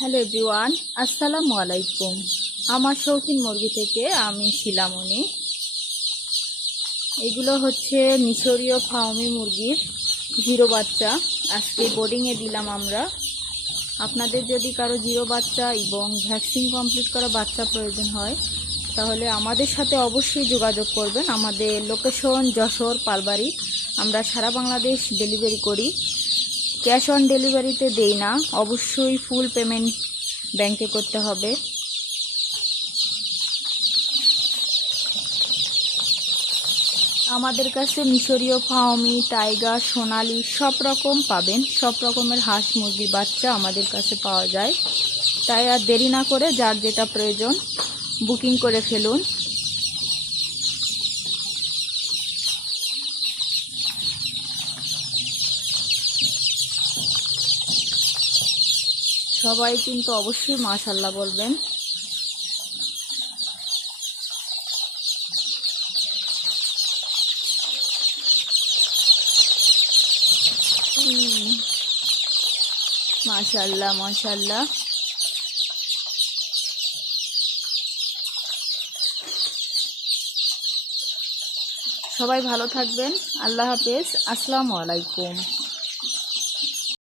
Hello everyone, আসসালামু আলাইকুম। আমার শৌখিন মুরগি থেকে আমি শিলামণি এগুলো হচ্ছে মিশরীয় ফাউমি মুরগির জিরো বাচ্চা। আজকে বোর্ডিংয়ে দিলাম আমরা। আপনাদের যদি কারও জিরো বাচ্চা এবং ভ্যাকসিন কমপ্লিট করা বাচ্চা প্রয়োজন হয়, তাহলে আমাদের সাথে অবশ্যই যোগাযোগ করবেন। আমাদের লোকেশন যশোর, পালবাড়ি। আমরা সারা বাংলাদেশ ডেলিভারি করি। ক্যাশ অন ডেলিভারিতে দেই না। অবশ্যই ফুল পেমেন্ট ব্যাংকে করতে হবে। আমাদের কাছে মিশরীয় ফাওমি, টাইগার, সোনালি সব রকম পাবেন। সব রকমের হাঁস মুরগির বাচ্চা আমাদের কাছে পাওয়া যায়। তাই আর দেরি না করে যার যেটা প্রয়োজন, বুকিং করে ফেলুন। সবাই কিন্তু অবশ্যই মাশাল্লাহ বলবেন। মাশাল্লাহ মাশাল্লাহ। সবাই ভালো থাকবেন। আল্লাহ হাফেজ। আসসালামু আলাইকুম।